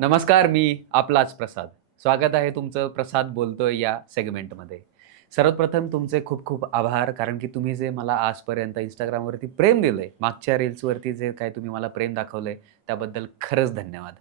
नमस्कार, मी आपलाच प्रसाद. स्वागत आहे तुमचं प्रसाद बोलतोय या सेगमेंटमध्ये. सर्वात प्रथम तुमचे खूप खूप आभार, कारण की तुम्ही जे मला आजपर्यंत Instagramवरती प्रेम दिलंय, मागच्या रील्सवरती जे काही तुम्ही मला प्रेम दाखवलंय, त्याबद्दल खरंच धन्यवाद.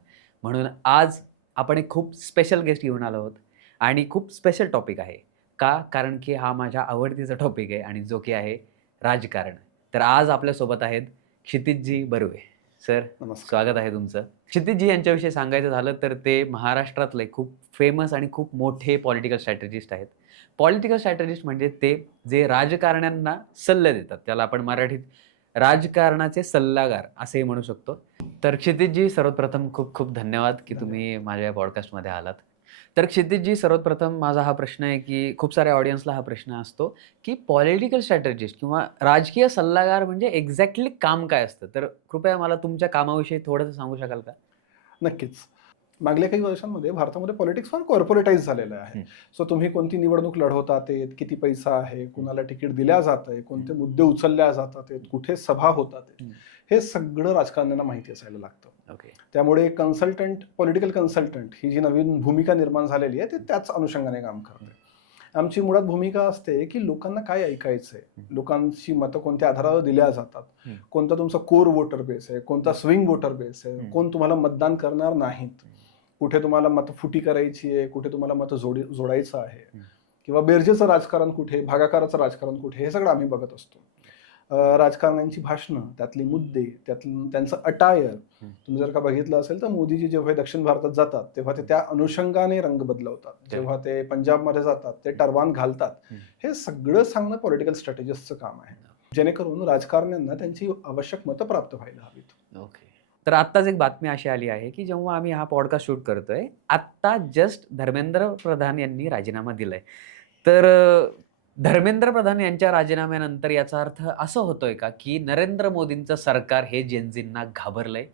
म्हणून आज आपण एक खूप स्पेशल गेस्ट घेऊन आलो आहोत आणि खूप स्पेशल टॉपिक आहे. का? कारण की हा माझ्या आवडतीचा टॉपिक आहे आणि जो की आहे राजकारण. तर आज आपल्यासोबत आहेत क्षितिजजी बर्वे. सर, नमस्कार. स्वागत आहे तुमचं. क्षितिजजी यांच्याविषयी सांगायचं झालं तर ते महाराष्ट्रातले खूप फेमस आणि खूप मोठे पॉलिटिकल स्ट्रॅटेजिस्ट आहेत. पॉलिटिकल स्ट्रॅटेजिस्ट म्हणजे ते जे राजकारण्यांना सल्ले देतात. त्याला आपण मराठीत राजकारणाचे सल्लागार असेही म्हणू शकतो. तर क्षितिजजी सर्वात प्रथम खूप खूप धन्यवाद की धन्यवाद. तुम्ही माझ्या पॉडकास्टमध्ये आलात. तर क्षितिजजी सर्वात प्रथम माझा हा प्रश्न आहे की खूप साऱ्या ऑडियन्सला हा प्रश्न असतो की पॉलिटिकल स्ट्रॅटेजिस्ट किंवा राजकीय सल्लागार म्हणजे एक्झॅक्टली काम काय असतं? तर कृपया मला तुमच्या कामाविषयी थोडंसं सांगू शकाल का? नक्कीच. मागल्या काही वर्षांमध्ये भारतामध्ये पॉलिटिक्स फार कॉर्पोरेटाइज झालेलं आहे. हं, सो तुम्ही कोणती निवडणूक लढवतात आहेत, किती पैसा आहे, हं, कुणाला तिकीट दिल्या जातंय, कोणते मुद्दे उचलल्या जातात आहेत, कुठे सभा होतात आहेत, हं. हे सगळं राजकारण्यांना माहिती असायला लागतं. ओके. त्यामुळे कन्सल्टंट, पॉलिटिकल कन्सल्टंट ही जी नवीन भूमिका निर्माण झालेली आहे, ती त्याच अनुषंगाने काम करते. आमची मुळात भूमिका असते, की लोकांना काय ऐकायचंय, लोकांची मतं कोणत्या आधारावर दिल्या जातात, हं, कोणता तुमचा कोर वोटर बेस आहे, कोणता स्विंग वोटर बेस आहे, हं, कोण तुम्हाला मतदान करणार नाहीत, कुठे तुम्हाला मतफुटी करायची आहे, कुठे तुम्हाला मतं जोडायचं आहे, हं. किंवा बेरजेचं राजकारण कुठे, भागाकाराचं राजकारण कुठे, हे सगळं आम्ही बघत असतो. राजकारण्यांची भाषणं, त्यातले मुद्दे, त्यातलं त्यांचं अटायर, हं. तुम्ही जर का बघितलं असेल तर मोदीजी जेव्हा दक्षिण भारतात जातात तेव्हा ते त्या अनुषंगाने रंग बदलवतात. जेव्हा ते पंजाबमध्ये जातात ते टर्बान घालतात. हं. हे सगळं सांगणं पॉलिटिकल स्ट्रॅटेजिस्टचं काम आहे, जेणेकरून राजकारण्यांना त्यांची आवश्यक मतं प्राप्त व्हायला हवीत. ओके. तर आत्ताच एक बातमी अशी आली आहे, की जेव्हा आम्ही हा पॉडकास्ट शूट करतोय, आत्ता जस्ट धर्मेंद्र प्रधान यांनी राजीनामा दिलाय. तर धर्मेंद्र प्रधान यांच्या राजीनाम्यानंतर याचा अर्थ असं होतोय का, की नरेंद्र मोदींचं सरकार हे जेनझींना घाबरलंय?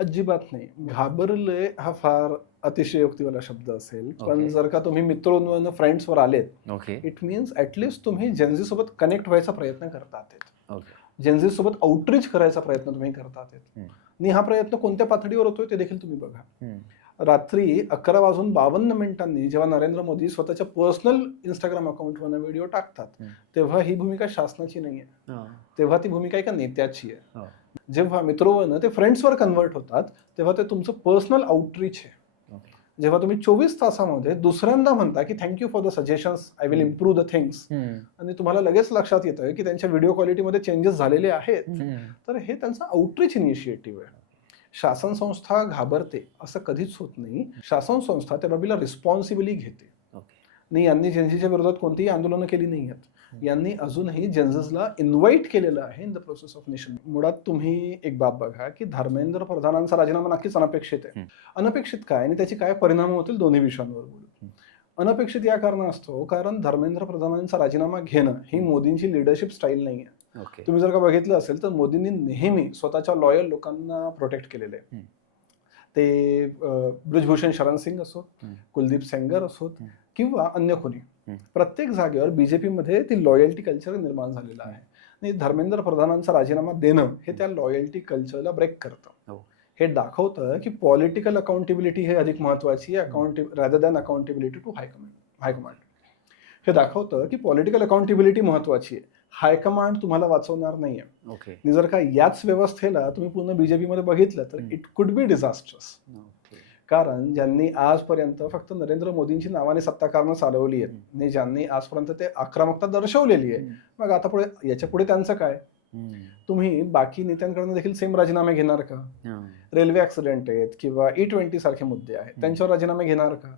अजिबात नाही. घाबरले हा फार अतिशयोक्तीवाला शब्द असेल. पण ओके. जर का तुम्ही मित्रांवर फ्रेंड्सवर आलेत, ओके. इट मीन्स ॲटलीस्ट तुम्ही जेनझी सोबत कनेक्ट व्हायचा प्रयत्न करतात. ओके. जेनझी सोबत आउटरीच करायचा प्रयत्न तुम्ही करतात. हं, आणि हा प्रयत्न कोणत्या पातळीवर होतोय ते देखील तुम्ही बघा. हं. रात्री 11:52 जेव्हा नरेंद्र मोदी स्वतःच्या पर्सनल Instagram अकाउंटवरनं व्हिडिओ टाकतात, हं. तेव्हा ही भूमिका शासनाची नाहीये. हां. तेव्हा ती भूमिका एका नेत्याची आहे. हो. जेव्हा मित्रोवरनं ते फ्रेंड्सवर कन्व्हर्ट होतात, तेव्हा ते तुमचं पर्सनल आउटरीच आहे. ओके. जेव्हा तुम्ही 24 तासामध्ये दुसऱ्यांदा म्हणता, की thank you for the suggestions, I will improve the things, हं, आणि तुम्हाला लगेच लक्षात येतं, की त्यांच्या व्हिडिओ क्वालिटीमध्ये चेंजेस झालेले आहेत, हं. तर हे त्यांचं आउटरीच इनिशिएटिव्ह आहे. शासन संस्था घाबरते असं कधीच होत नाही. शासन संस्था त्या बाबीला रिस्पॉन्सिबली घेते. ओके. आणि यांनी जेनझीच्या विरोधात कोणतीही आंदोलनं केली नाही आहेत. यांनी अजूनही जेनझीसला इन्व्हाइट केलेलं आहे in the process of nation. मुळात तुम्ही एक बाब बघा, की धर्मेंद्र प्रधानांचा राजीनामा नक्कीच अनपेक्षित आहे. हं. अनपेक्षित काय आणि त्याचे काय परिणाम होतील दोन्ही विषयांवर बोलू. हं. अनपेक्षित या कारणास्तव कारण धर्मेंद्र प्रधानांचा राजीनामा घेणं ही मोदींची लीडरशिप स्टाईल नाही आहे. ओके. तुम्ही जर का बघितलं असेल तर मोदींनी नेहमी स्वतःच्या लॉयल लोकांना प्रोटेक्ट केलेलं आहे. हं. ते ब्रिजभूषण शरण सिंग असोत, हं. कुलदीप सेंगर असोत, हं. किंवा अन्य कोणी, हं. प्रत्येक जागेवर बीजेपीमध्ये ती लॉयल्टी कल्चर निर्माण झालेलं आहे. आणि धर्मेंद्र प्रधानांचा राजीनामा देणं हे त्या लॉयल्टी कल्चरला ब्रेक करतं. हो. हे दाखवतं की पॉलिटिकल अकाउंटेबिलिटी हे अधिक महत्वाची आहे rather than accountability to high command. हे दाखवतं की पॉलिटिकल अकाउंटेबिलिटी महत्वाची आहे, हायकमांड तुम्हाला वाचवणार नाहीये. ओके. आणि जर का याच व्यवस्थेला तुम्ही पूर्ण बीजेपीमध्ये बघितलं तर it could be disasters. Okay. कारण ज्यांनी आजपर्यंत फक्त नरेंद्र मोदींची नावाने सत्ता कारणं चालवली आहेत आणि ज्यांनी आजपर्यंत ते आक्रमकता दर्शवलेली आहे, मग आता पुढे याच्या पुढे त्यांचं काय? तुम्ही बाकी नेत्यांकडून देखील सेम राजीनामे घेणार का? रेल्वे ऍक्सिडेंट आहेत किंवा E20 सारखे मुद्दे आहेत, त्यांच्यावर राजीनामे घेणार का?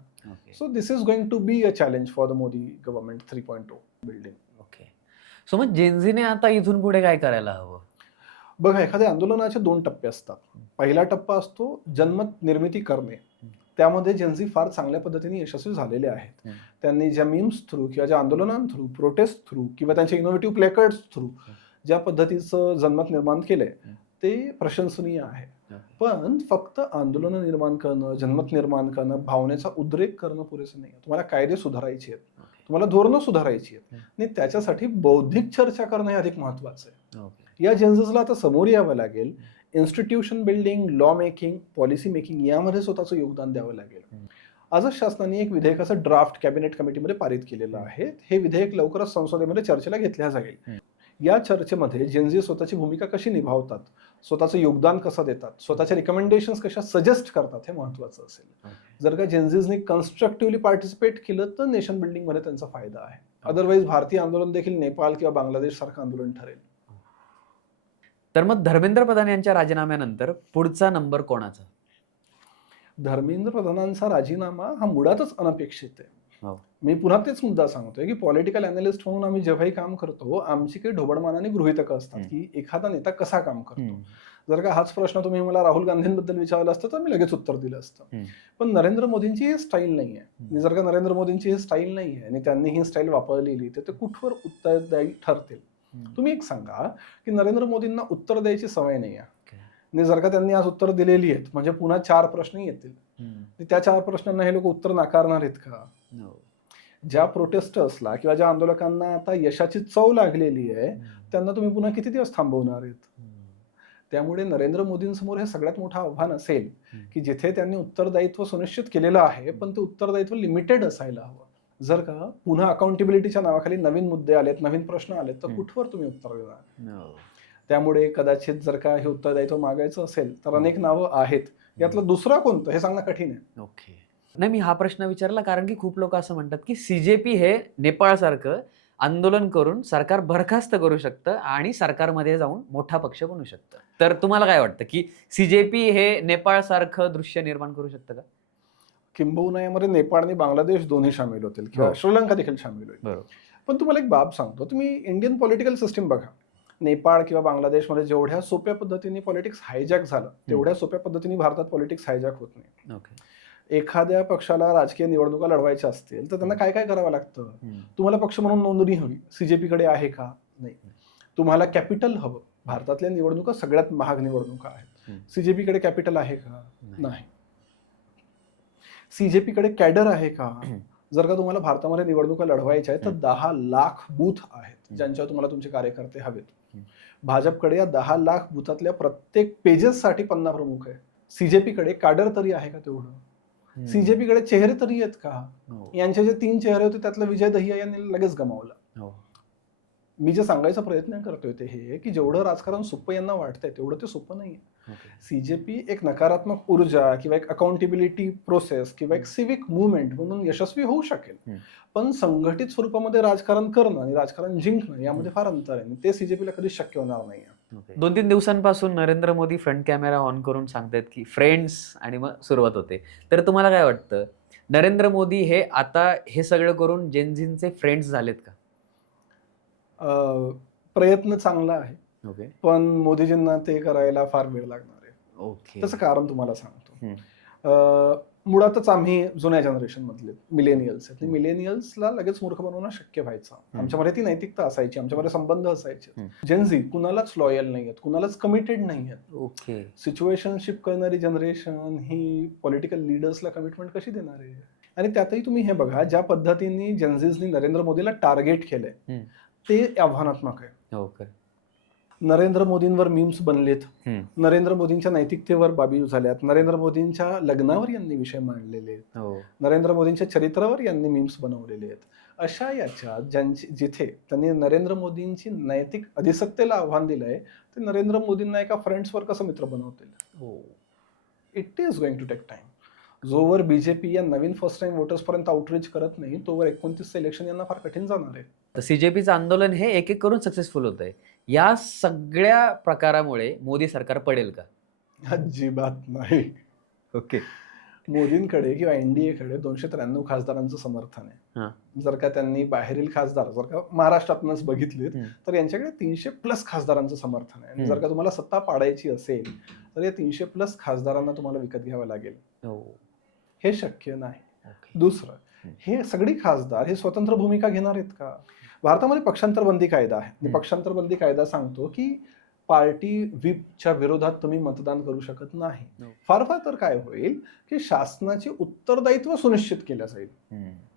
So this is going to be a challenge for the Modi government 3.0 building. Okay. So मग जेनझीने आता इथून पुढे काय करायला हवं? बघा, एखाद्या आंदोलनाचे 2 टप्पे असतात. पहिला टप्पा असतो जनमत निर्मिती करणे. त्यामध्ये जेनझी फार चांगल्या पद्धतीने यशस्वी झालेले आहेत. त्यांनी ज्या मीम्स थ्रू किंवा ज्या आंदोलनांथ्रू, प्रोटेस्ट थ्रू किंवा त्यांच्या इनोव्हेटिव्ह प्लेकार्ड्स थ्रू ज्या पद्धतीचं जनमत निर्माण केलंय ते प्रशंसनीय आहे. पण फक्त आंदोलनं निर्माण करणं, जनमत निर्माण करणं, भावनेचा उद्रेक करणं पुरेसं नाही. तुम्हाला कायदे सुधारायचे आहेत, तुम्हाला धोरणं सुधारायची आहेत आणि त्याच्यासाठी बौद्धिक चर्चा करणं हे अधिक महत्वाचं आहे. या जेनझीसला आता समोर यावं लागेल institution building, law making, policy making यामध्ये स्वतःचं योगदान द्यावं लागेल. आजच शासनाने एक विधेयकाचं ड्राफ्ट कॅबिनेट कमिटीमध्ये पारित केलेलं आहे. हे विधेयक लवकरच संसदेमध्ये चर्चेला घेतल्या जाईल. या चर्चेमध्ये जेनझी स्वतःची भूमिका कशी निभावतात, स्वतःचं योगदान कसं देतात, स्वतःच्या रिकमेंडेशन्स कशा सजेस्ट करतात हे महत्त्वाचं असेल. जर का जेनझीजनी कन्स्ट्रक्टिव्हली पार्टिसिपेट केलं तर नेशन बिल्डिंगमध्ये त्यांचा फायदा आहे. अदरवाईज भारतीय आंदोलन देखील नेपाळ किंवा बांगलादेश सारखं आंदोलन ठरेल. तर मग धर्मेंद्र प्रधान यांच्या राजीनाम्यानंतर पुढचा नंबर कोणाचा? धर्मेंद्र प्रधानांचा राजीनामा हा मुळातच अनपेक्षित आहे. हो. मी पुन्हा तेच मुद्दा सांगतोय की पॉलिटिकल अनालिस्ट म्हणून आम्ही जेव्हाही काम करतो आमची काही ढोबळमानाने गृहीतकं असतात की एखादा नेता कसा काम करतो. जर का हाच प्रश्न तुम्ही मला राहुल गांधींबद्दल विचारला असता तर मी लगेच उत्तर दिलं असतं. पण नरेंद्र मोदींची ही स्टाईल नाही आहे. आणि जर का नरेंद्र मोदींची ही स्टाईल नाही आहे आणि त्यांनी ही स्टाईल वापरलेली तर ते कुठवर उत्तरदायी ठरतील. तुम्ही एक सांगा की नरेंद्र मोदींना उत्तर द्यायची सवय नाही आहे आणि जर का त्यांनी आज उत्तर दिलेली आहेत म्हणजे पुन्हा 4 प्रश्न येतील. त्या 4 प्रश्नांना हे लोक उत्तर नाकारणार आहेत का? ज्या प्रोटेस्टर्सला किंवा ज्या आंदोलकांना आता यशाची चव लागलेली आहे त्यांना तुम्ही पुन्हा किती दिवस थांबवणार आहेत? त्यामुळे नरेंद्र मोदींसमोर हे सगळ्यात मोठं आव्हान असेल की जिथे त्यांनी उत्तरदायित्व सुनिश्चित केलेलं आहे पण ते उत्तरदायित्व लिमिटेड असायला हवं. जर का पुन्हा अकाउंटेबिलिटीच्या नावाखाली नवीन मुद्दे आलेत, नवीन प्रश्न आलेत तर कुठवर तुम्ही उत्तर देणार? त्यामुळे कदाचित जर का हे उत्तरदायित्व मागायचं असेल तर अनेक नावं आहेत. यातलं दुसरा कोणतं हे सांगणं कठीण आहे. ओके. नाही, मी हा प्रश्न विचारला कारण की खूप लोक असं म्हणतात की सीजेपी हे नेपाळसारखं आंदोलन करून सरकार बरखास्त करू शकतं आणि सरकारमध्ये जाऊन मोठा पक्ष बनू शकतं. तर तुम्हाला काय वाटतं की सीजेपी हे नेपाळसारखं दृश्य निर्माण करू शकतं का? किंबहुना यामध्ये नेपाळ आणि बांगलादेश दोन्ही सामील होतील किंवा श्रीलंका देखील सामील होईल. बरोबर. पण तुम्हाला एक बाब सांगतो, तुम्ही इंडियन पॉलिटिकल सिस्टीम बघा. नेपाळ किंवा बांगलादेशमध्ये जेवढ्या सोप्या पद्धतीने पॉलिटिक्स हायजॅक झालं तेवढ्या सोप्या पद्धतीने भारतात पॉलिटिक्स हायजॅक होत नाही. एखाद्या पक्षाला राजकीय निवडणुका लढवायच्या असतील तर त्यांना काय काय करावं लागतं? तुम्हाला पक्ष म्हणून नोंदणी हवी, सीजेपी कडे आहे का? नाही. तुम्हाला कॅपिटल हवं. भारतातल्या निवडणुका सगळ्यात महाग निवडणुका आहेत. सीजेपी कडे कॅपिटल आहे का? नाही. सीजेपी कडे कॅडर आहे का? जर का तुम्हाला भारतामध्ये निवडणुका लढवायच्या आहेत तर 10 लाख बूथ आहेत ज्यांच्यावर तुम्हाला तुमचे कार्यकर्ते हवेत. भाजपकडे या 10 लाख बूथातल्या प्रत्येक पेजेससाठी 50 प्रमुख आहे. सीजेपी कडे कॅडर तरी आहे का तेवढं? सीजेपी कडे चेहरे तरी आहेत का? यांचे जे 3 चेहरे होते त्यातलं विजय दहिया यांनी लगेच गमावलं. मी जे सांगायचा प्रयत्न करतोय ते हे की जेवढं राजकारण सोपं यांना वाटतंय तेवढं ते सोपं नाहीये. सीजेपी एक नकारात्मक ऊर्जा किंवा एक अकाउंटेबिलिटी प्रोसेस किंवा एक सिविक मुवमेंट म्हणून यशस्वी होऊ शकेल. पण संघटित स्वरूपामध्ये राजकारण करणं आणि राजकारण जिंकणं यामध्ये फार अंतर आहे. ते सीजेपीला कधीच शक्य होणार नाही. 2-3 दिवसांपासून Narendra Modi front camera on करून सांगतात की फ्रेंड्स आणि मग सुरुवात होते. तर तुम्हाला काय वाटतं, नरेंद्र मोदी हे आता हे सगळं करून जेनझींचे फ्रेंड्स झालेत का? प्रयत्न चांगला आहे पण मोदीजींना ते करायला फार वेळ लागणार आहे. त्याचं कारण तुम्हाला सांगतो. मुळातच आम्ही जुन्या जनरेशन मधले मिलेनियल्स आहेत. मिलेनियल्सला लगेच मूर्ख बनवणं शक्य व्हायचं. आमच्यामध्ये ती नैतिकता असायची, आमच्यामध्ये संबंध असायचे. जेनझी कुणालाच लॉयल नाही आहेत, कुणालाच कमिटेड नाही आहेत. सिच्युएशनशिप करणारी जनरेशन ही पॉलिटिकल लिडर्सला कमिटमेंट कशी देणार आहे? आणि त्यातही तुम्ही हे बघा ज्या पद्धतीने जेनझीजनी नरेंद्र मोदीला टार्गेट केलंय ते आव्हानात्मक आहे. नरेंद्र मोदींवर मीम्स बनलेत, नरेंद्र मोदींच्या नैतिकतेवर बाबी झाल्यात, नरेंद्र मोदींच्या लग्नावर यांनी विषय मांडलेले आहेत, नरेंद्र मोदींच्या चरित्रावर यांनी मीम्स बनवलेले आहेत. अशा याच्यात जिथे त्यांनी नरेंद्र मोदींची नैतिक अधिसत्तेला आव्हान दिलंय ते नरेंद्र मोदींना एका फ्रेंड्सवर कसं मित्र बनवतील? It is going to take time. जोवर बीजेपी या नवीन फर्स्ट टाइम वोटर्स पर्यंत आउटरीच करत नाही तोवर 29 इलेक्शन यांना फार कठीण जाणार आहे. तर सीजेपीचं आंदोलन हे एक एक करून सक्सेसफुल होत आहे. या सगळ्या प्रकारामुळे मोदी सरकार पडेल का? अजिबात नाही. मोदींकडे किंवा एनडीएकडे 293 खासदारांचं समर्थन आहे. जर का त्यांनी बाहेरील खासदार जर का महाराष्ट्रातूनच बघितले तर यांच्याकडे 300+ खासदारांचं समर्थन आहे. जर का तुम्हाला सत्ता पाडायची असेल तर या 300+ खासदारांना तुम्हाला विकत घ्यावं लागेल. हे शक्य नाही. दुसरं, हे सगळी खासदार हे स्वतंत्र भूमिका घेणार आहेत का? भारतामध्ये पक्षांतर बंदी कायदा आहे. पक्षांतर बंदी कायदा सांगतो की पार्टी व्हिपच्या विरोधात तुम्ही मतदान करू शकत नाही. फार फार तर काय होईल की शासनाचे उत्तरदायित्व सुनिश्चित केलं जाईल.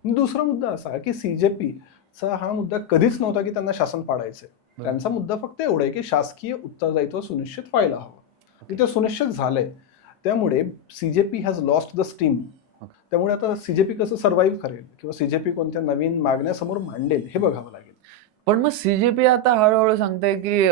दुसरा मुद्दा असा की सीजेपीचा हा मुद्दा कधीच नव्हता की त्यांना शासन पाडायचंय. त्यांचा मुद्दा फक्त एवढा आहे की शासकीय उत्तरदायित्व सुनिश्चित व्हायला हवं. ते सुनिश्चित झालंय. त्यामुळे CJP has lost the steam. त्यामुळे आता सीजेपी कसं सर्व्हाइव्ह करेल किंवा सीजेपी कोणत्या नवीन मागण्या समोर मांडेल हे बघावं लागेल. पण मग सीजेपी आता हळूहळू सांगते की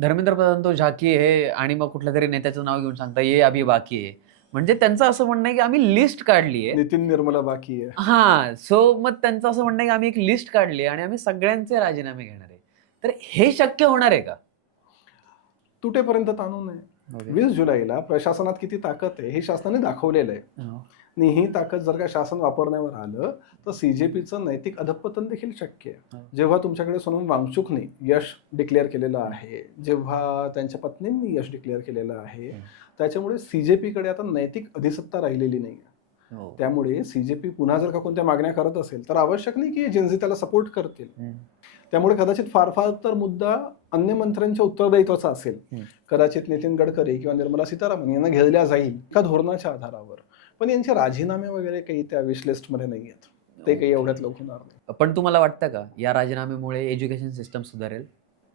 धर्मेंद्र प्रधान तो झाकी आहे आणि मग कुठल्या तरी नेत्याचं नाव घेऊन सांगता ये अभी बाकी आहे. म्हणजे त्यांचं असं म्हणणं आहे की आम्ही लिस्ट काढली आहे. नितीन निर्मला बाकी आहे. हां, सो मग त्यांचं असं म्हणणं आहे की आम्ही एक लिस्ट काढली आहे आणि आम्ही सगळ्यांचे राजीनामे घेणार आहे. तर हे शक्य होणार आहे का? तुटेपर्यंत ताणू नये. 20 जुलैला प्रशासनात किती ताकद आहे हे शासनाने दाखवलेलं आहे. आणि ही ताकद जर का शासन वापरण्यावर आलं तर सीजेपीचं नैतिक अधःपतन देखील शक्य आहे. जेव्हा तुमच्याकडे सोनम वांगचुकने यश डिक्लेअर केलेलं आहे, जेव्हा त्यांच्या पत्नींनी यश डिक्लेअर केलेलं आहे, त्याच्यामुळे सीजेपीकडे आता नैतिक अधिसत्ता राहिलेली नाही. त्यामुळे सीजेपी पुन्हा जर का कोणत्या मागण्या करत असेल तर आवश्यक नाही की जेनझी त्याला सपोर्ट करतील. त्यामुळे कदाचित फार फार तर मुद्दा अन्य मंत्र्यांच्या उत्तरदायित्वाचा असेल. कदाचित नितीन गडकरी किंवा निर्मला सीतारामन यांना घेतल्या जाईल एका धोरणाच्या आधारावर. पण यांचे राजीनामे वगैरे काही त्या विश लिस्टमध्ये नाही आहेत. ते काही एवढ्यात लवकर होणार नाही. पण तुम्हाला वाटतं का या राजीनाम्यामुळे एज्युकेशन सिस्टम सुधारेल?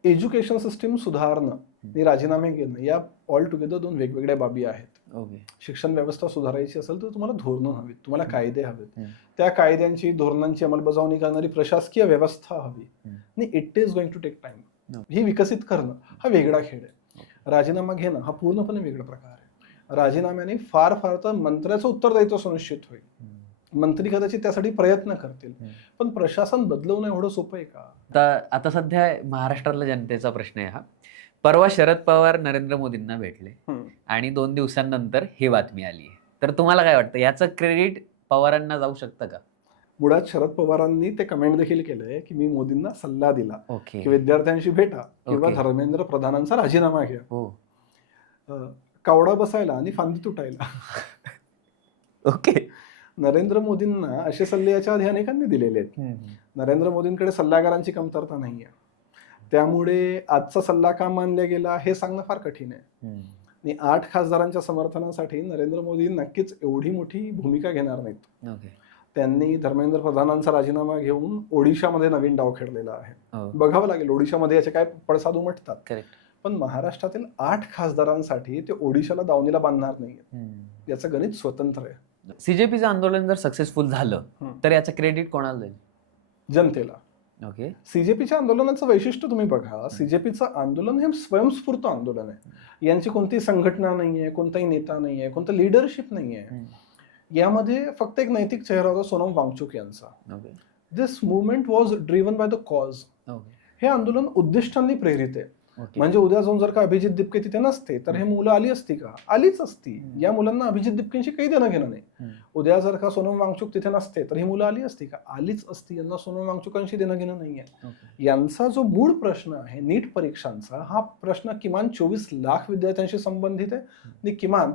एज्युकेशन सिस्टीम सुधारणं आणि राजीनामे घेणं या ऑल टुगेदर दोन वेगवेगळ्या बाबी आहेत. शिक्षण व्यवस्था सुधारायची असेल तर तुम्हाला धोरणं हवीत, तुम्हाला कायदे हवेत. त्या कायद्यांची धोरणांची अंमलबजावणी करणारी प्रशासकीय व्यवस्था हवी. आणि it is going to take time. ही विकसित करणं हा वेगळा खेळ आहे. राजीनामा घेणं हा पूर्णपणे वेगळा प्रकार आहे. राजीनाम्याने फार फार तर मंत्र्याचं उत्तरदायित्व सुनिश्चित होईल. मंत्री कदाचित त्यासाठी प्रयत्न करतील. पण प्रशासन बदलवणं एवढं सोपं आहे का? आता सध्या महाराष्ट्रातल्या जनतेचा प्रश्न आहे हा. परवा शरद पवार नरेंद्र मोदींना भेटले आणि 2 दिवसांनंतर ही बातमी आली आहे. तर तुम्हाला काय वाटतं याचं क्रेडिट पवारांना जाऊ शकतं का? मुळात शरद पवारांनी ते कमेंट देखील केलंय की मी मोदींना सल्ला दिला ओके की विद्यार्थ्यांशी भेटा किंवा ओके. धर्मेंद्र प्रधानांचा राजीनामा घ्या. हो कावडा बसायला आणि फांदी तुटायला. ओके नरेंद्र मोदींना असे सल्ले याच्या आधी अनेकांनी दिलेले आहेत. नरेंद्र मोदींकडे सल्लागारांची कमतरता नाहीये. त्यामुळे आजचा सल्ला का मानला गेला हे सांगणं फार कठीण आहे. आणि 8 खासदारांच्या समर्थनासाठी नरेंद्र मोदी नक्कीच एवढी मोठी भूमिका घेणार नाहीत. त्यांनी धर्मेंद्र प्रधानांचा राजीनामा घेऊन ओडिशामध्ये नवीन डाव खेळलेला आहे. बघावं लागेल ओडिशामध्ये याचे काय पडसाद उमटतात. करेक्ट. पण महाराष्ट्रातील 8 खासदारांसाठी ते ओडिशाला दावणीला बांधणार नाहीये. याचं गणित स्वतंत्र आहे. सीजेपीचं आंदोलन जर सक्सेसफुल झालं तर याचं क्रेडिट कोणाला जाईल? जनतेला. ओके. सीजेपीच्या आंदोलनाचं वैशिष्ट्य तुम्ही बघा. सीजेपीचं आंदोलन हे स्वयंस्फूर्त आंदोलन आहे. यांची कोणतीही संघटना नाहीये, कोणताही नेता नाहीये, कोणतं लिडरशिप नाहीये. यामध्ये फक्त एक नैतिक चेहरा होता सोनम वांगचुक यांचा. This movement was driven by the cause. हे आंदोलन उद्दिष्टांनी प्रेरित आहे. म्हणजे उद्या जाऊन जर का अभिजित दिपके तिथे नसते तर हे मुलं आली असती का? आलीच असती. या मुलांना अभिजित दिपकेंशी काही देणं घेणं नाही. उद्या जर का सोनम वांगचुक तिथे नसते तर ही मुलं आली असती का? आलीच असती. यांना सोनम वांगचुकांशी देणं घेणं नाहीये. यांचा जो मूळ प्रश्न आहे नीट परीक्षांचा, हा प्रश्न किमान 24 लाख विद्यार्थ्यांशी संबंधित आहे. आणि किमान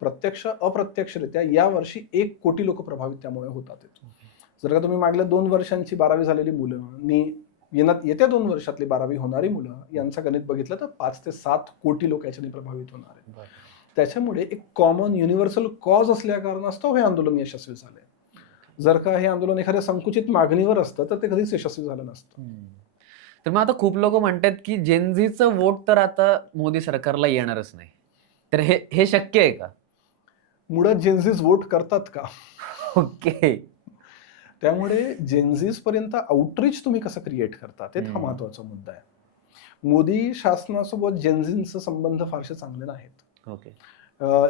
प्रत्यक्ष अप्रत्यक्षरित्या यावर्षी 1 कोटी लोक प्रभावित त्यामुळे होतात. जर का तुम्ही मागल्या 2 वर्षांची 12वी झालेली मुलं आणि येत्या 2 वर्षातली 12वी होणारी मुलं यांचं गणित बघितलं तर 5 ते 7 कोटी लोक याच्याने प्रभावित होणार आहेत. त्याच्यामुळे एक कॉमन युनिव्हर्सल कॉज असल्या कारणास्तव हे आंदोलन यशस्वी झालंय. जर का हे आंदोलन एखाद्या संकुचित मागणीवर असतं तर ते कधीच यशस्वी झालं नसतं. तर मग आता खूप लोक म्हणतात की जेनझीचं वोट तर आता मोदी सरकारला येणारच नाही. तर हे शक्य आहे का? मुळात जेनझीज वोट करतात का? ओके. त्यामुळे जेनझीज पर्यंत आउटरीच तुम्ही कसं क्रिएट करता ते हा महत्वाचा मुद्दा आहे. मोदी शासनासोबत जेनझींचे संबंध फारसे चांगले नाहीत. Okay.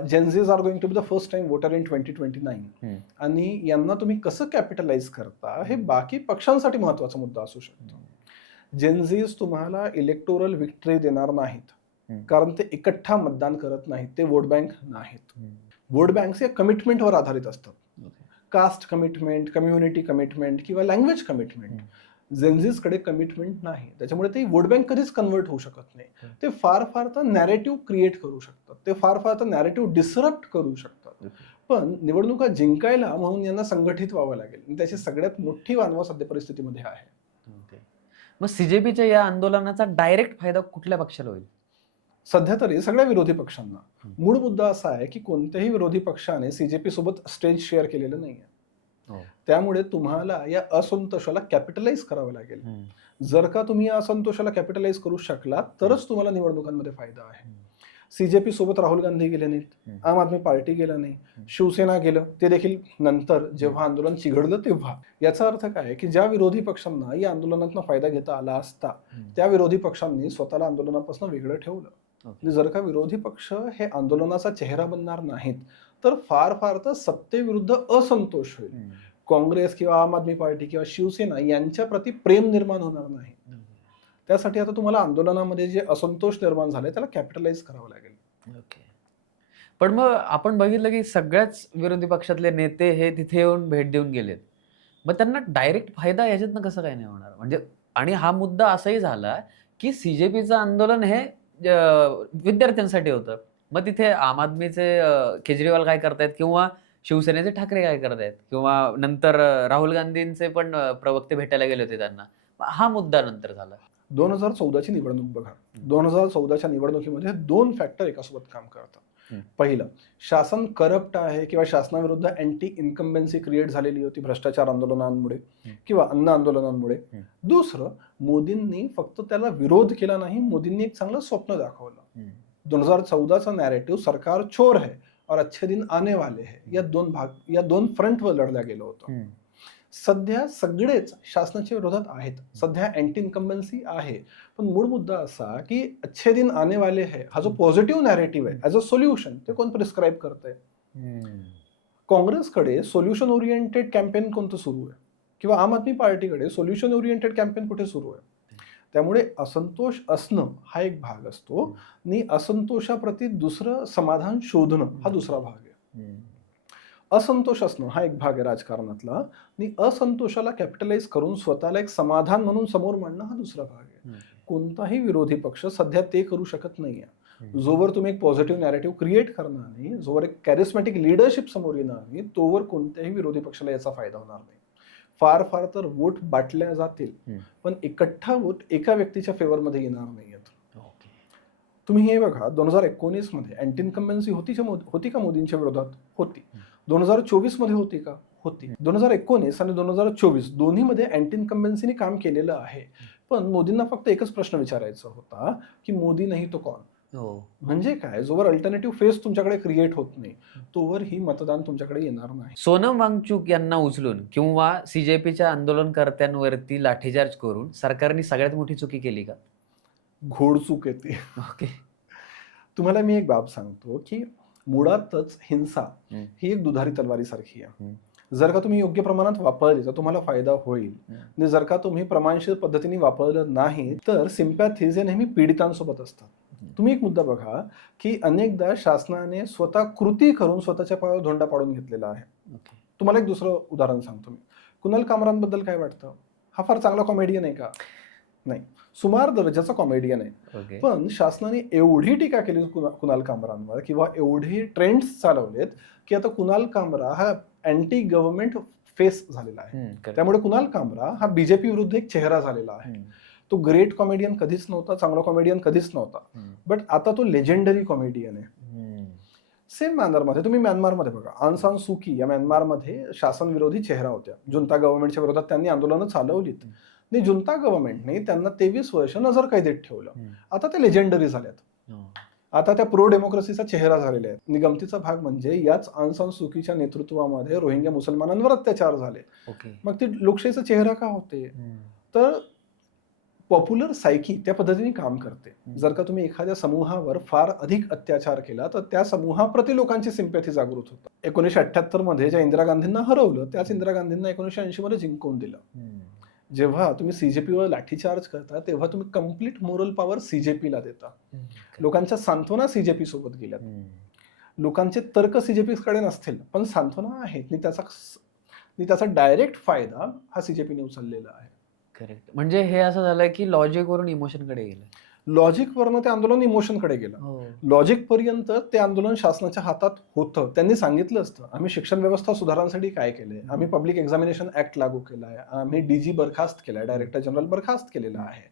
Gen Zs are going to be the first time voter in 2029. आणि यांना तुम्ही कसं कॅपिटलाइज करता हे बाकी पक्षांसाठी महत्वाचा मुद्दा असू शकतो. जेनझीज तुम्हाला इलेक्टोरल विक्टरी देणार नाहीत कारण ते एकठ्ठा मतदान करत नाहीत. ते वोट बँक नाहीत. वोट बँक्स या कमिटमेंटवर आधारित असतात. कास्ट कमिटमेंट, कम्युनिटी कमिटमेंट किंवा लँग्वेज कमिटमेंट. जेनझीजकडे कमिटमेंट नाही. त्याच्यामुळे ते वोट बँक कधीच कन्वर्ट होऊ शकत नाही. ते फार फार तर नॅरेटिव्ह क्रिएट करू शकतात. ते फार फार तर नॅरेटिव्ह डिसरप्ट करू शकतात. पण निवडणुका जिंकायला म्हणून यांना संघटित व्हावं लागेल. त्याची सगळ्यात मोठी वानवा सध्या परिस्थितीमध्ये आहे. मग सीजेपीच्या या आंदोलनाचा डायरेक्ट फायदा कुठल्या पक्षाला होईल? सध्या तरी सगळ्या विरोधी पक्षांना. मूळ मुद्दा असा आहे की कोणत्याही विरोधी पक्षाने सीजेपी सोबत स्टेज शेअर केलेलं नाहीये. त्यामुळे तुम्हाला या असंतोषाला कॅपिटलाइज करावं लागेल. जर का तुम्ही या असंतोषाला कॅपिटलाइज करू शकला तरच तुम्हाला निवडणुकांमध्ये फायदा आहे. CJP सोबत राहुल गांधी गेले नाहीत, आम आदमी पार्टी गेला नाही, शिवसेना गेलं, ते देखील नंतर जेव्हा आंदोलन चिघळलं तेव्हा. याचा अर्थ काय की ज्या विरोधी पक्षांना या आंदोलनातून फायदा घेता आला असता त्या विरोधी पक्षांनी स्वतःला आंदोलनापासून वेगळं ठेवलं. आणि जर का विरोधी पक्ष हे आंदोलनाचा चेहरा बनणार नाहीत तर फार फार तर सत्तेविरुद्ध असंतोष होईल. काँग्रेस किंवा आम आदमी पार्टी किंवा शिवसेना यांच्या प्रति प्रेम निर्माण होणार नाही. त्यासाठी आता तुम्हाला आंदोलनामध्ये जे असंतोष निर्माण झाले त्याला कॅपिटलाइज करावं लागेल. ओके. पण मग आपण बघितलं की सगळ्याच विरोधी पक्षातले नेते हे तिथे येऊन भेट देऊन गेलेत. मग त्यांना डायरेक्ट फायदा याच्यातनं कसं काय नाही होणार? म्हणजे आणि हा मुद्दा असाही झाला की CJPचं आंदोलन हे विद्यार्थ्यांसाठी होतं. मग तिथे आम आदमीचे केजरीवाल काय करतायत किंवा शिवसेनेचे ठाकरे काय करतायत किंवा नंतर राहुल गांधींचे पण प्रवक्ते भेटायला गेले होते त्यांना. हा मुद्दा नंतर झाला. 2014ची निवडणूक बघा. 2014च्या निवडणुकीमध्ये 2 फॅक्टर एकासोबत काम करतात. पहिलं, शासन करप्ट आहे किंवा शासनाविरुद्ध अँटी इन्कम्बन्सी क्रिएट झालेली होती भ्रष्टाचार आंदोलनांमुळे किंवा अन्न आंदोलनांमुळे. दुसरं, मोदींनी फक्त त्याला विरोध केला नाही, मोदींनी एक चांगलं स्वप्न दाखवलं. 2014चा नॅरेटिव्ह सरकार चोर है और अच्छे दिन आने वाले है या दोन फ्रंटवर लढल्या गेलं होतं. सध्या सगळेच शासनाच्या विरोधात आहेत. सध्या अँटी इन्कम्बन्सी आहे. पण मूळ मुद्दा असा की अच्छे दिन आने वाले है हा जो पॉझिटिव्ह नॅरेटिव्ह आहे ॲज अ सोल्युशन ते कोण प्रिस्क्राईब करतंय? काँग्रेसकडे सोल्युशन ओरिएंटेड कॅम्पेन कोणतं सुरू आहे किंवा आम आदमी पार्टीकडे सोल्युशन ओरिएंटेड कॅम्पेन कुठे सुरू आहे? त्यामुळे असंतोष असणं हा एक भाग असतो आणि असंतोषाप्रती दुसरं समाधान शोधणं हा दुसरा भाग आहे. असंतोष असणं हा एक भाग आहे राजकारणातला आणि असंतोषाला कॅपिटलाइज करून स्वतःला एक समाधान म्हणून समोर मांडणं हा दुसरा भाग आहे. कोणताही विरोधी पक्ष सध्या ते करू शकत नाहीये. जोवर तुम्ही एक पॉझिटिव्ह नॅरेटिव्ह क्रिएट करणार नाही, जोवर एक कॅरिस्मॅटिक लिडरशिप समोर येणार नाही, तोवर कोणत्याही विरोधी पक्षाला याचा फायदा होणार नाही. फार फार तर वोट बाटल्या जातील पण एकट्ठा वोट एका व्यक्तीच्या फेवरमध्ये येणार नाहीयेत. तुम्ही हे बघा, 2019 मध्ये अँटी इन्कम्बन्सी होती का मोदींच्या विरोधात? होती. 2024 मध्ये होती का? होती. 2019 आणि 2024 दोन्हीमध्ये अँटी इन्कम्बन्सीने काम केलेलं आहे. पण मोदींना फक्त एकच प्रश्न विचारायचा होता की मोदी नाही तो कौन? म्हणजे काय, जोवर अल्टरनेटिव्ह फेस तुमच्याकडे क्रिएट होत नाही तोवर ही मतदान तुमच्याकडे येणार नाही. सोनम वांगचुक यांना उचलून किंवा CJPच्या आंदोलनकर्त्यांवरती लाठीचार्ज करून सरकारने सगळ्यात मोठी चुकी केली का? घोडचूक येते. ओके. तुम्हाला मी एक बाब सांगतो की मुळातच हिंसा ही एक दुधारी तलवारीसारखी आहे. जर का तुम्ही योग्य प्रमाणात वापरली तर तुम्हाला फायदा होईल आणि जर का तुम्ही प्रमाणशीर पद्धतीने वापरलं नाही तर सिम्पॅथीज हे नेहमी पीडितांसोबत असतात. तुम्ही एक मुद्दा बघा की अनेकदा शासनाने स्वतः कृती करून स्वतःच्या पायावर धोंडा पाडून घेतलेला आहे. तुम्हाला एक दुसरं उदाहरण सांगतो मी. कुणाल कामरांबद्दल काय वाटतं? हा फार चांगला कॉमेडियन आहे का? नाही, सुमार दर्जाचा कॉमेडियन आहे. पण शासनाने एवढी टीका केली कुणाल कामरांवर किंवा एवढे ट्रेंड्स चालवलेत की आता कुणाल कामरा हा अँटी गव्हर्नमेंट फेस झालेला आहे. त्यामुळे कुणाल कामरा हा BJP विरुद्ध एक चेहरा झालेला आहे. तो ग्रेट कॉमेडियन कधीच नव्हता, चांगला कॉमेडियन कधीच नव्हता, बट आता तो लेजेंडरी कॉमेडियन आहे. सेम मॅनरमध्ये तुम्ही म्यानमारमध्ये बघा, आंग सान सू की या म्यानमारमध्ये शासन विरोधी चेहरा होत्या. जुंता गव्हर्नमेंटच्या विरोधात त्यांनी आंदोलनं चालवलीत आणि जुंता गव्हर्नमेंटने त्यांना 23 वर्ष नजरकैदेत ठेवलं. आता ते लेजेंडरी झाल्यात. आता त्या प्रो डेमोक्रेसीचा चेहरा झालेला आहे. आणि गमतीचा भाग म्हणजे याच आंग सान सू कीच्या नेतृत्वामध्ये रोहिंग्या मुसलमानांवर अत्याचार झाले. मग ते लोकशाहीचा चेहरा का होते? तर पॉप्युलर सायकी त्या पद्धतीने काम करते. जर का तुम्ही एखाद्या समूहावर फार अधिक अत्याचार केला तर त्या समूहाप्रती लोकांची सिम्पॅथी जागृत होतात. 1978 मध्ये ज्या इंदिरा गांधींना हरवलं त्याच इंदिरा गांधींना 1980 मध्ये जिंकून दिलं. जेव्हा तुम्ही CJPवर लाठीचार्ज करता तेव्हा तुम्ही कम्प्लीट मोरल पॉवर CJPला देता. लोकांच्या सांत्वना CJP सोबत गेल्यात. लोकांचे तर्क CJP कडे नसतील पण सांत्वना आहेत आणि त्याचा डायरेक्ट फायदा हा CJPने उचललेला आहे. करेक्ट. म्हणजे हे असं झालंय की लॉजिक वरून इमोशनकडे गेलं. लॉजिक वरनं ते आंदोलन इमोशनकडे गेलं. लॉजिक पर्यंत ते आंदोलन शासनाच्या हातात होतं. त्यांनी सांगितलं असतं आम्ही शिक्षण व्यवस्था सुधारण्यासाठी काय केलंय, आम्ही पब्लिक एक्झामिनेशन ऍक्ट लागू केलाय, आम्ही DG बरखास्त केलाय, डायरेक्टर जनरल बरखास्त केलेला आहे.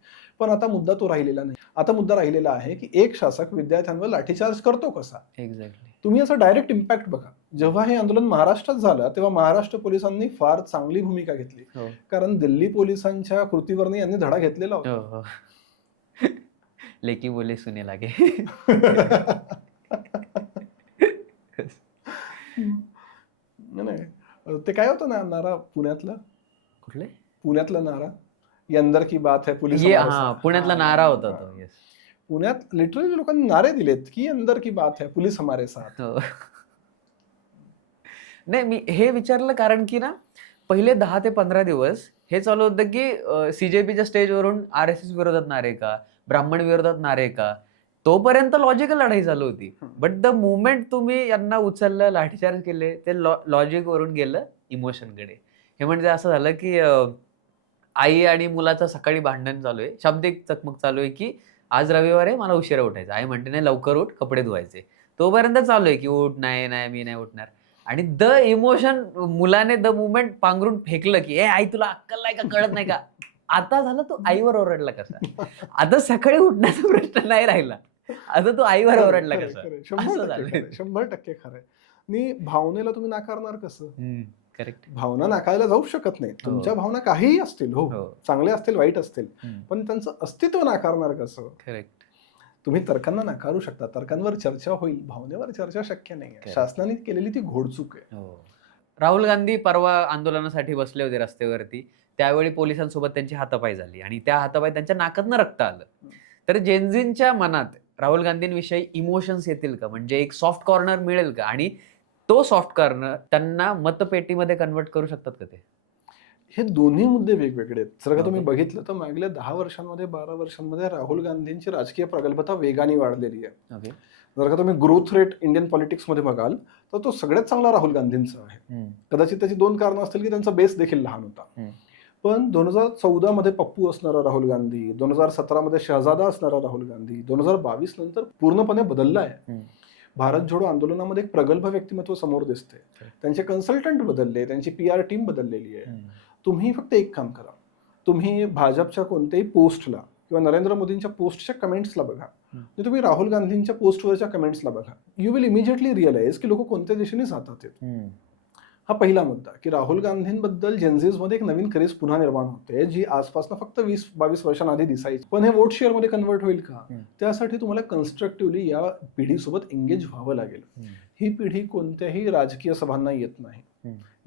पण आता मुद्दा तो राहिलेला नाही. आता मुद्दा राहिलेला आहे की एक शासक विद्यार्थ्यांवर लाठीचार्ज करतो कसा. एक्झॅक्टली. तुम्ही याचा डायरेक्ट इम्पॅक्ट बघा. जेव्हा हे आंदोलन महाराष्ट्रात झालं तेव्हा महाराष्ट्र पोलिसांनी फार चांगली भूमिका घेतली. कारण दिल्ली पोलिसांच्या कृतीवरनी यांनी धडा घेतलेला होता. लेकी बोले सुने लागे. नाही ते काय होतं ना नारा पुण्यातला कुठले? नारा ये अंदर की बात है पोलीस ये हमारे हा साथ. पुण्यातला नारा होता तो. येस. पुण्यात लिटरली लोकांनी नारे दिलेत की अंदर की बात है पोलीस हमारे साथ. हो. नाही मी हे विचारलं कारण की ना पहिले 10 ते 15 दिवस हे चालू होतं की सीजेपीच्या स्टेजवरून RSS विरोधात नारे का, ब्राह्मण विरोधात नारे का, तोपर्यंत लॉजिकल लढाई चालू होती. बट द मुवमेंट तुम्ही यांना उचललं, लाठीचार्ज केले, ते लॉजिक वरून गेलं इमोशनकडे. हे म्हणजे असं झालं की आई आणि मुलाचं सकाळी भांडण चालू आहे, शाब्दिक चकमक चालू आहे की आज रविवार आहे, मला उशिरा उठायचं. आई म्हणते नाही लवकर उठ, कपडे धुवायचे. तोपर्यंत चालू आहे की उठ, नाही नाही मी नाही उठणार. आणि द इमोशन मुलाने द मुवमेंट पांघरून फेकलं की ए आई तुला अक्कल नाही का, कळत नाही का. आता झालं तू आईवर ओरडला कसा. आता सकाळी उठण्याचा प्रश्न नाही राहिला, आता तू आईवर ओरडला कसा. असं झालंय. 100% खरंय. आणि भावनेला तुम्ही नाकारणार कसं? करेक्ट. भावना नाकारायला जाऊ शकत नाही. तुमच्या भावना काहीही असतील, हो हो. चांगल्या असतील, वाईट असतील, पण त्यांचं अस्तित्व नाकारणार कसं? करेक्ट. तुम्ही तर्कांना नाकारू शकता, तर्कांवर चर्चा होईल, भावनेवर चर्चा शक्य नाही. Correct. शासनाने केलेली ती घोडचूक आहे. हो. राहुल गांधी परवा आंदोलनासाठी बसले होते रस्त्यावरती. त्यावेळी पोलिसांसोबत त्यांची हातापाई झाली आणि त्या हातापाई त्यांच्या नाकातनं रक्त आलं. तर जेनझींच्या मनात राहुल गांधींविषयी इमोशन्स येतील का, म्हणजे एक सॉफ्ट कॉर्नर मिळेल का, आणि तो सॉफ्ट कॉर्नर त्यांना मतपेटीमध्ये कन्वर्ट करू शकतात का ते? हे दोन्ही मुद्दे वेगवेगळे आहेत. जर का तुम्ही Okay. बघितलं तर मागल्या 10 वर्षांमध्ये 12 वर्षांमध्ये राहुल गांधींची राजकीय प्रगल्भता वेगाने वाढलेली आहे. ओके. जर का तुम्ही ग्रोथ रेट इंडियन पॉलिटिक्समध्ये बघाल तर तो सगळ्यात चांगला राहुल गांधींचा आहे. कदाचित त्याची 2 कारणं असतील की त्यांचा बेस देखील लहान होता. पण 2014 मध्ये पप्पू असणारा राहुल गांधी, 2017 मध्ये शहजादा असणारा राहुल गांधी, 2022 नंतर पूर्णपणे बदलला आहे. भारत जोडो आंदोलनामध्ये एक प्रगल्भ व्यक्तिमत्व समोर दिसते. त्यांचे कन्सल्टंट बदलले, त्यांची PR टीम बदललेली आहे. तुम्ही फक्त एक काम करा, तुम्ही भाजपच्या कोणत्याही पोस्टला किंवा नरेंद्र मोदींच्या पोस्टच्या कमेंट्सला बघा, आणि तुम्ही राहुल गांधींच्या पोस्टवरच्या कमेंट्सला बघा. यू विल इमिजिएटली रिअलाइज की लोक कोणत्या दिशेने जातात आहेत. हा पहिला मुद्दा की राहुल गांधींबद्दल जेनझीजमध्ये एक नवीन क्रेज पुन्हा निर्माण होते, जी आसपासनं फक्त 20-22 वर्षांआधी दिसायची. पण हे वोट शेअरमध्ये कन्वर्ट होईल का? त्यासाठी तुम्हाला कन्स्ट्रक्टिव्हली या पिढीसोबत एंगेज व्हावं लागेल. ही पिढी कोणत्याही राजकीय सभांना येत नाही.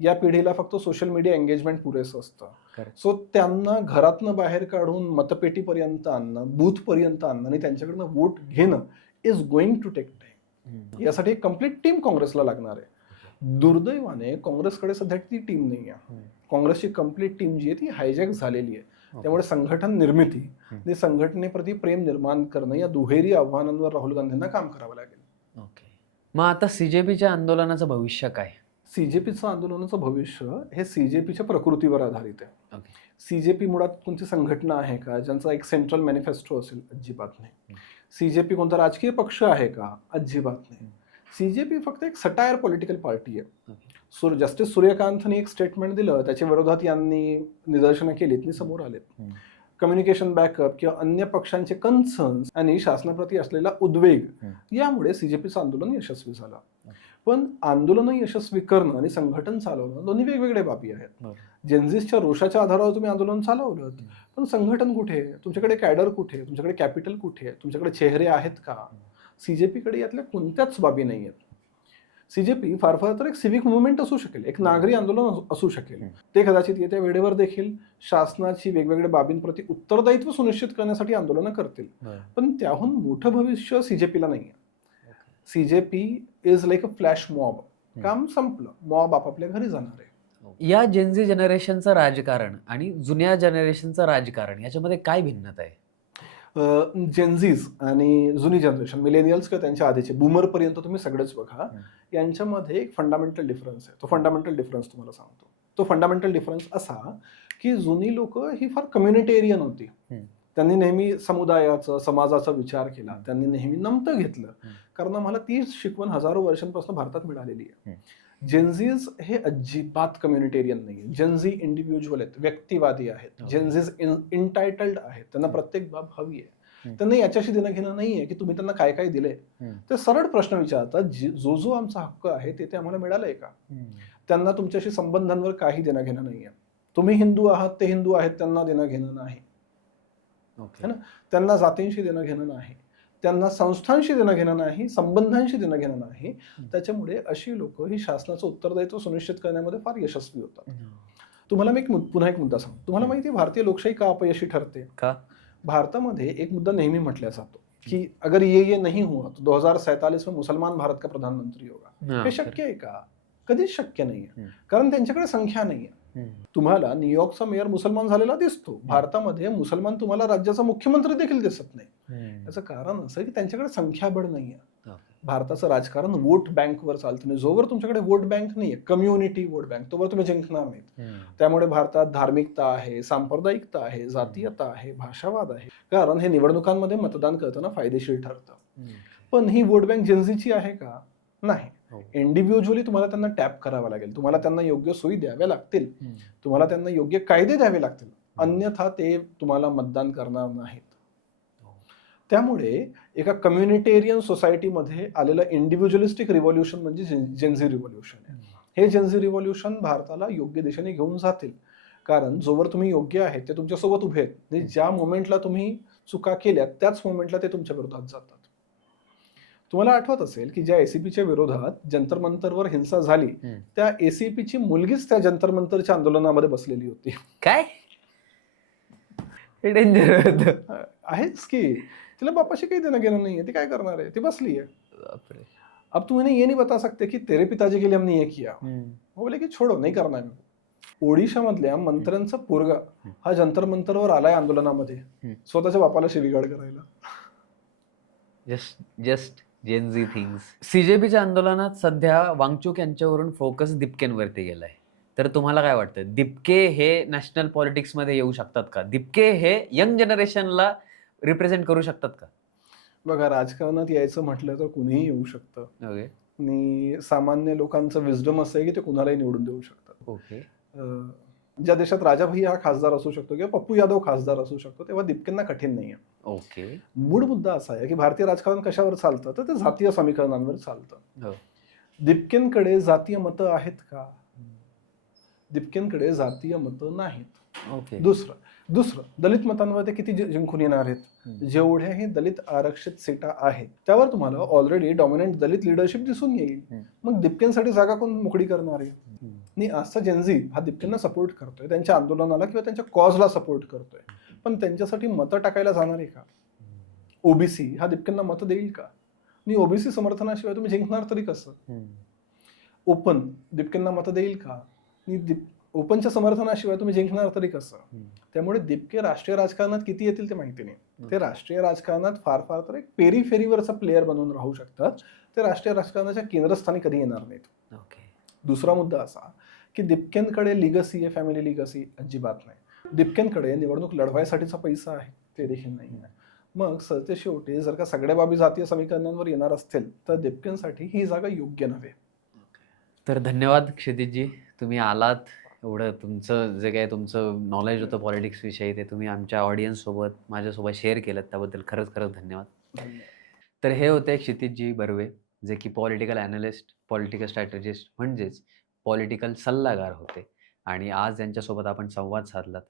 या पिढीला फक्त सोशल मीडिया एंगेजमेंट पुरेसं असतं. सो त्यांना घरातनं बाहेर काढून मतपेटीपर्यंत आणणं, बूथपर्यंत आणणं आणि त्यांच्याकडनं वोट घेणं is going to take time. यासाठी एक कम्प्लीट टीम काँग्रेसला लागणार आहे. दुर्दैवाने काँग्रेसकडे सध्या ती टीम नाही आहे. काँग्रेसची कम्प्लीट टीम जी आहे ती हायजॅक झालेली आहे. त्यामुळे संघटन निर्मिती आणि संघटनेप्रती प्रेम निर्माण करणं या दुहेरी आव्हानांवर राहुल गांधींना काम करावं लागेल. ओके. मग आता CJPच्या आंदोलनाचं भविष्य काय? CJPचं आंदोलनाचं भविष्य हे CJPच्या प्रकृतीवर आधारित आहे. CJP मुळात कोणती संघटना आहे का ज्यांचा एक सेंट्रल मॅनिफेस्टो असेल? अजिबात नाही. CJP कोणता राजकीय पक्ष आहे का? अजिबात नाही. CJP फक्त एक सटायर पॉलिटिकल पार्टी आहे. जस्टिस सूर्यकांतने एक स्टेटमेंट दिलं, त्याच्या विरोधात यांनी निदर्शनं केलीत आणि समोर आलेत. कम्युनिकेशन बॅकअप किंवा अन्य पक्षांचे कन्सर्न्स आणि शासनाप्रती असलेला उद्वेग यामुळे CJPचं आंदोलन यशस्वी झालं. पण आंदोलन यशस्वी करणं आणि संघटन चालवणं दोन्ही वेगवेगळे बाबी आहेत. जेनझीसच्या रोषाच्या आधारावर तुम्ही आंदोलन चालवलं, पण संघटन कुठे? तुमच्याकडे कॅडर कुठे? तुमच्याकडे कॅपिटल कुठे? तुमच्याकडे चेहरे आहेत का? CJPकडे यातल्या कोणत्याच बाबी नाही आहेत. CJP फार फार तर एक सिव्हिक मुवमेंट असू शकेल, एक नागरी आंदोलन असू शकेल. ते कदाचित येत्या वेळेवर देखील शासनाची वेगवेगळ्या बाबींप्रती उत्तरदायित्व सुनिश्चित करण्यासाठी आंदोलनं करतील. पण त्याहून मोठं भविष्य CJPला नाही आहे. CJP is like a flash mob. काम संपलं, मॉब आपापल्या घरी जाणार आहे. या जेनझी जनरेशनचं राजकारण आणि जुन्या जनरेशनचं राजकारण याच्यामध्ये काय भिन्नता आहे? जेनझीज आणि जुनी जनरेशन, मिलेनियल्स किंवा त्यांच्या आधीचे बूमर पर्यंत तुम्ही सगळेच बघा, यांच्यामध्ये एक फंडामेंटल डिफरन्स आहे. तो फंडामेंटल डिफरन्स तुम्हाला सांगतो. तो फंडामेंटल डिफरन्स असा की जुनी लोक ही फार कम्युनिटेरियन होती. त्यांनी नेहमी समुदायाचा, समाजाचा विचार केला. त्यांनी नेहमी नमतं घेतलं, कारण आम्हाला ती शिकवण हजारो वर्षांपासून भारतात मिळालेली आहे. जेनझीज हे अजिबात कम्युनिटेरियन नाही. जेनझी इंडिव्हिज्युअल आहेत, व्यक्तिवादी आहेत. जेनझीज इंटायटल्ड आहेत, त्यांना प्रत्येक बाब हवी आहे. त्यांना याच्याशी देणं घेणं नाहीये की तुम्ही त्यांना काय काय दिले. ते सरळ प्रश्न विचारतात, जो जो आमचा हक्क आहे ते आम्हाला मिळालंय का? त्यांना तुमच्याशी संबंधांवर काही देणं घेणं नाहीये. तुम्ही हिंदू आहात, ते हिंदू आहेत, त्यांना देणं घेणं नाही. ओके. है ना? त्यांना जातींशी देणं घेणं नाही, त्यांना संस्थांशी देणं घेणं नाही, संबंधांशी देणं घेणं नाही. त्याच्यामुळे अशी लोक ही शासनाचं उत्तरदायित्व सुनिश्चित करण्यामध्ये फार यशस्वी होतात. तुम्हाला मी पुन्हा एक मुद्दा सांगतो. तुम्हाला माहिती आहे भारतीय लोकशाही का अपयशी ठरते? का? भारतामध्ये एक मुद्दा नेहमी म्हटला जातो कि अगर ये नहीं हुआ तो 2047 में मुसलमान भारत का प्रधानमंत्री होगा. हे शक्य आहे का? कधीच शक्य नाहीये, कारण त्यांच्याकडे संख्या नाहीये. तुम्हाला न्यूयॉर्कचा मेयर मुसलमान झालेला दिसतो, भारतामध्ये मुसलमान तुम्हाला राज्याचा मुख्यमंत्री देखील दिसत नाही. याचं कारण असं की त्यांच्याकडे संख्याबळ नाहीये. भारताचं राजकारण वोट बँकवर चालतं नाही. जोवर तुमच्याकडे वोट बँक नाहीये, कम्युनिटी वोट बँक, तोवर तुम्ही जिंकणार नाहीत. त्यामुळे भारतात धार्मिकता आहे, सांप्रदायिकता आहे, जातीयता आहे, भाषावाद आहे, कारण हे निवडणुकांमध्ये मतदान करताना फायदेशीर ठरतं. पण ही वोट बँक जेन्झीची आहे का? नाही. इंडिव्हिज्युअली तुम्हाला त्यांना टॅप करावं लागेल, तुम्हाला त्यांना योग्य सोयी द्याव्या लागतील, तुम्हाला त्यांना योग्य कायदे द्यावे लागतील, अन्यथा ते तुम्हाला मतदान करणार नाहीत. त्यामुळे एका कम्युनिटेरियन सोसायटीमध्ये आलेलं इंडिव्हिज्युअलिस्टिक रिव्हॉल्युशन म्हणजे जेन्झी रिव्हॉल्युशन आहे. हे जेन्झी रिव्हॉल्युशन भारताला योग्य दिशेने घेऊन जातील, कारण जोवर तुम्ही योग्य आहेत ते तुमच्यासोबत उभे आहेत. म्हणजे ज्या मोमेंटला तुम्ही चुका केल्या त्याच मोमेंटला ते तुमच्या विरोधात जातात. तुम्हाला आठवत असेल की ज्या एसीपीच्या विरोधात जंतर मंतरवर हिंसा झाली, त्या एसीपीची मुलगीच त्या जंतर मंतरच्या आंदोलनामध्ये बसलेली होती. काय डेंजर आहेच की, तिला बापाशी काही देणं घेणं नाहीये, ती काय करणार आहे, ती बसली आहे. अब तुम इन्हें ये नहीं बता सकते कि तेरे पिताजी के लिए हमने ये किया. वो बोले की छोडो, नाही करणार मी. ओडिशा मधल्या मंत्र्यांचा पोरगा हा जंतर मंतरवर आलाय आंदोलनामध्ये स्वतःच्या बापाला शिवीगाळ करायला. Just Gen Z things. सीजेपीच्या आंदोलनात सध्या वांगचुक यांच्यावरून फोकस दिपकेंवरती गेलाय. तर तुम्हाला काय वाटतं, दिपके हे नॅशनल पॉलिटिक्समध्ये येऊ शकतात का? दिपके हे यंग जनरेशनला रिप्रेझेंट करू शकतात का? बघा, राजकारणात यायचं म्हटलं तर कुणीही येऊ शकतं. ओके. आणि सामान्य लोकांचं विजडम असं आहे की ते कुणालाही निवडून देऊ शकतात. ओके. ज्या देशात राजाभाई हा खासदार असू शकतो किंवा पप्पू यादव खासदार असू शकतो, तेव्हा दिपकेंना कठीण नाहीये. ओके. मूळ मुद्दा असा आहे की भारतीय राजकारण कशावर चालतं, तर ते जातीय समीकरणांवर चालतं. दिपकेंकडे जातीय मतं आहेत का? दिपकेंकडे जातीय मतं नाहीत. ओके. दुसरं दलित मतांवर ते किती जिंकून येणार आहेत? जेवढ्याही दलित आरक्षित सीटा आहेत त्यावर तुम्हाला ऑलरेडी डॉमिनंट दलित लिडरशिप दिसून येईल. मग दिपकेंसाठी जागा कोण मोकळी करणार आहे? आणि आजचा जेन्झी हा दिपकेंना सपोर्ट करतोय, त्यांच्या आंदोलनाला किंवा त्यांच्या कॉजला सपोर्ट करतोय, पण त्यांच्यासाठी मतं टाकायला जाणार आहे का? ओबीसी हा दिपकेंना मतं देईल का? आणि ओबीसी समर्थनाशिवाय तुम्ही जिंकणार तरी कसं? ओपन दिपकेंना मतं देईल का? ओपनच्या समर्थनाशिवाय तुम्ही जिंकणार तरी कसं? त्यामुळे दिपके राष्ट्रीय राजकारणात किती येतील ते माहिती नाही. ते राष्ट्रीय राजकारणात फार फार तर एक पेरीफेरीवरचा प्लेअर बनून राहू शकतात. ते राष्ट्रीय राजकारणाच्या केंद्रस्थानी कधी येणार नाहीत. दुसरा मुद्दा असा की दिपकेंकडे लिगसी आहे, फॅमिली लिगसी अजिबात नाही. दिपकेंकडे निवडणूक लढवायसाठीचा पैसा आहे, ते देखील नाही आहे. मग सरतेशेवटी जर का सगळ्या बाबी जातीय समीकरणांवर येणार असतील तर दिपकेंसाठी ही जागा योग्य नव्हे. तर धन्यवाद क्षितिजजी, तुम्ही आलात. एवढं तुमचं जे काय तुमचं नॉलेज होतं पॉलिटिक्स विषयी ते तुम्ही आमच्या ऑडियन्ससोबत माझ्यासोबत शेअर केलं, त्याबद्दल खरंच धन्यवाद. तर हे होते क्षितिजजी बर्वे, जे की पॉलिटिकल ॲनालिस्ट, पॉलिटिकल स्ट्रॅटेजिस्ट म्हणजेच पॉलिटिकल सल्लागार होते, आणि आज यांच्यासोबत आपण संवाद साधलात.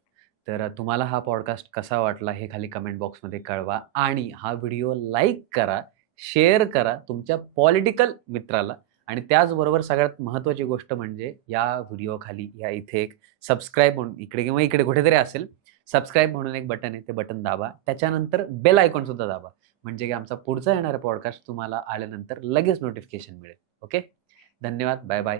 तर तुम्हाला हा पॉडकास्ट कसा वाटला हे खाली कमेंट बॉक्समध्ये कळवा, आणि हा व्हिडिओ लाईक करा, शेअर करा तुमच्या पॉलिटिकल मित्राला, आणि त्याचबरोबर सगळ्यात महत्त्वाची गोष्ट म्हणजे या व्हिडिओ खाली या इथे एक सबस्क्राईब म्हणून इकडे किंवा इकडे कुठेतरी असेल, सबस्क्राईब म्हणून एक बटन आहे, ते बटन दाबा. त्याच्यानंतर बेल आयकॉन सुद्धा दाबा, म्हणजे की आमचा पुढचा येणारा पॉडकास्ट तुम्हाला आल्यानंतर लगेच नोटिफिकेशन मिळेल. ओके, धन्यवाद, बाय बाय.